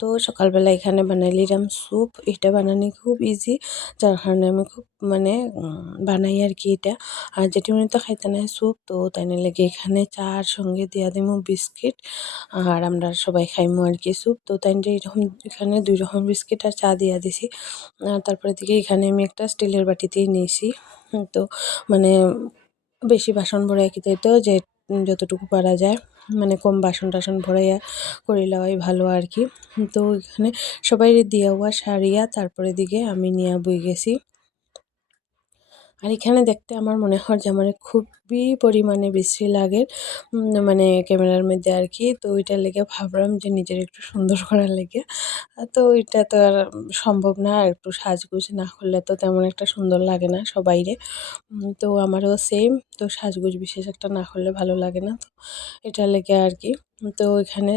তো সকালবেলা এখানে বানাইলিরাম স্যুপ। এটা বানানি খুব ইজি যার কারণে আমি খুব মানে বানাই আর কি এটা। আর যেটি উনি তো খাইতে নাই স্যুপ, তো তাই লেগে এখানে চার সঙ্গে দিয়া দিমু বিস্কিট। আর আমরা সবাই খাইমু আর কি স্যুপ। তো তাই এরকম এখানে দুই রকম বিস্কিট আর চা দিয়া দিছি। আর তারপরে দিকে এখানে আমি একটা স্টিলের বাটিতেই নিয়েছি। তো মানে বেশি বাসন ভরাই কি তো? যে যতটুকু পারা যায়। মানে কম বাসন টাসন ভরাইয়া করে লওয়াই ভালো আর কি। তো এখানে সবাই দিয়া ওয়া সারিয়া তারপরে দিকে আমি নিয়া বই গেছি আর এখানে দেখতে আমার মনে হয় যে আমার খুবই পরিমাণে বেশি লাগে মানে ক্যামেরার মধ্যে আর কি। তো ওইটার লেগে ভাবলাম যে নিজের একটু সুন্দর করার লেগে। তো ওইটা তো আর সম্ভব না একটু সাজগুজ না করলে তো তেমন একটা সুন্দর লাগে না সবাইরে। তো আমারও সেম তো সাজগুজ বিশেষ একটা না করলে ভালো লাগে না তো এটার লেগে আর কি। তো এখানে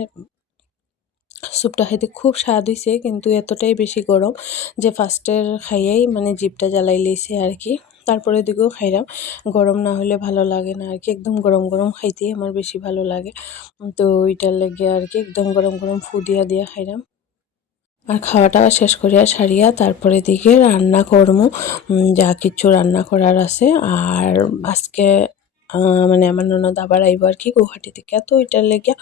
স্যুপটা খাইতে খুব স্বাদ হয়েছে কিন্তু এতটাই বেশি গরম যে ফার্স্টের খাইয়েই মানে জিপটা জ্বালাই লইছে আর কি। তারপরে দিকেও খাইলাম। গরম না হলে ভালো লাগে না আর কি একদম গরম গরম খাইতেই আমার বেশি ভালো লাগে। তো ওইটার লেগে আর কি একদম গরম গরম ফু দিয়া দিয়া খাইলাম। আর খাওয়াটা শেষ করিয়া সারিয়া তারপরে দিকে রান্না কর্ম। যা কিছু রান্না করার আছে। আর আজকে মানে আমার ননদ আবার আইব আর কি গুয়াহাটি থেকে। তো ওইটার লেগে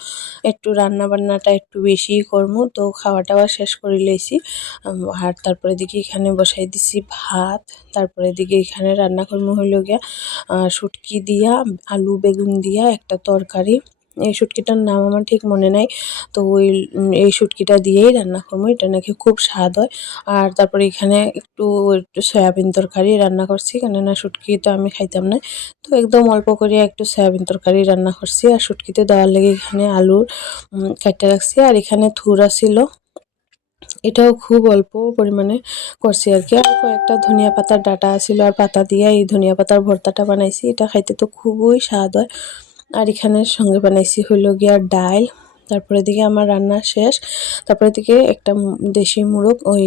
একটু রান্না বান্নাটা একটু বেশিই করব তো খাওয়া টাওয়া শেষ করে লইছি। আর তারপরে দিকে এখানে বসাই দিছি ভাত। তারপরে দিকে এখানে রান্না কর্ম হইল গিয়া শুটকি দিয়া, আলু বেগুন দিয়া, একটা তরকারি। এই শুটকিটার নাম আমার ঠিক মনে নাই। তো ওই এই শুটকিটা দিয়েই রান্না করব। এটা নাকি খুব স্বাদ হয়। আর তারপরে এখানে একটু একটু সয়াবিন তরকারি রান্না করছি। কেননা শুটকি তো আমি খাইতাম না। তো একদম অল্প করে একটু সয়াবিন তরকারি রান্না করছি। আর শুটকিতে দেওয়ার লেগে এখানে আলুর কাটতে রাখছি। আর এখানে থুরা ছিল। এটাও খুব অল্প পরিমাণে করছি আর কি। আর কয়েকটা ধনিয়া পাতার ডাটা ছিল। আর পাতা দিয়ে এই ধনিয়া পাতার ভর্তাটা বানাইছি। এটা খাইতে তো খুবই স্বাদ হয়। আর এখানে সঙ্গে বানাইছি হলো গিয়া ডাল, তারপরে দিকে আমার রান্না শেষ। তারপরে দিকে একটা দেশি মুরগ, ওই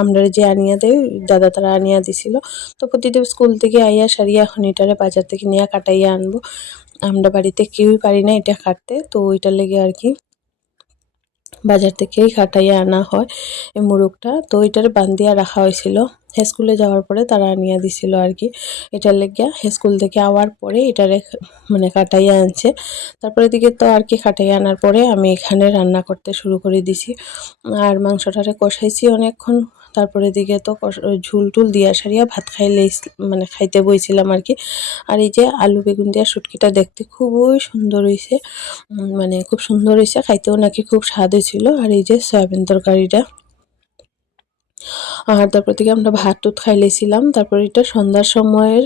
আমরা যে আনিয়া দেয় দাদা তারা আনিয়া দিছিল। তো প্রতিদিন স্কুল থেকে আইয়া সারিয়া এখন এটারে বাজার থেকে নিয়ে কাটাইয়া আনব। আমরা বাড়িতে কেউই পারি না এটা কাটতে, তো ওইটার লেগে আর কি বাজার থেকেই কাটাইয়া আনা হয় এই মুরগটা। তো এটার বান্দিয়া রাখা হয়েছিল। স্কুলে যাওয়ার পরে তারা আনিয়া দিছিল আর কি। এটার লেগিয়া স্কুল থেকে আওয়ার পরে এটারে মানে কাটাইয়া আনছে। তারপরে দিকে তো আর কি কাটাইয়া আনার পরে আমি এখানে রান্না করতে শুরু করে দিছি। আর মাংসটারে কষাইছি অনেকক্ষণ। তারপরে দিকে তো ঝুল টুল দিয়া সারিয়া ভাত খাইলে মানে খাইতে বইছিলাম আর কি। আর এই যে আলু বেগুন দিয়া শুটকিটা দেখতে খুবই সুন্দর হয়েছে মানে খুব সুন্দর হয়েছে খাইতেও নাকি খুব স্বাদ হয়েছিল আর এই যে সয়াবিন তরকারিটা। আর তারপর থেকে আমরা ভাত টুত খাইলেছিলাম তারপর এটা সন্ধ্যার সময়ের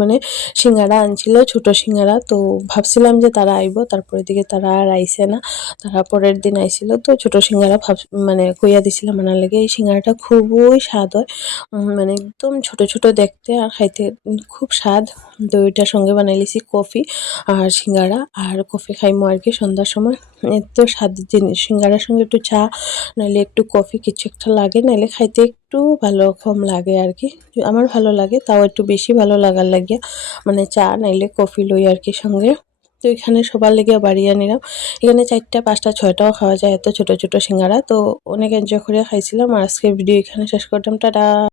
মানে সিঙ্গারা আনছিল, ছোট সিঙ্গারা। তো ভাবছিলাম যে তারা আইব তারপরে দিকে তারা আর আইসে না। তারা পরের দিন আইছিল, তো ছোট সিঙ্গারা ভাব মানে কইয়া দিছিলাম আনার লাগে, এই সিঙ্গারাটা খুবই স্বাদ হয়। মানে একদম ছোট ছোট দেখতে আর খাইতে খুব স্বাদ। তো ওইটার সঙ্গে বানাইলিছি কফি আর সিঙ্গারা। আর কফি খাইমো আর কি সন্ধ্যার সময়। এত স্বাদ জিনিস, সিঙ্গারার সঙ্গে একটু চা নাহলে একটু কফি, কিছু একটা লাগে নাহলে খাইতে একটু ভালো কম লাগে আর কি আমার ভালো লাগে, তাও একটু বেশি ভালো লাগার লাগিয়া মানে চা নাইলে কফি লই আর কি সঙ্গে। তো এখানে সবার লেগে বাড়িয়ে নিলাম। এখানে চারটা, পাঁচটা, ছয়টাও খাওয়া যায়, এত ছোট ছোট সিঙ্গারা। তো অনেক এনজয় করে খাইছিলাম। আর আজকের ভিডিও এখানে শেষ করতাম টাটা!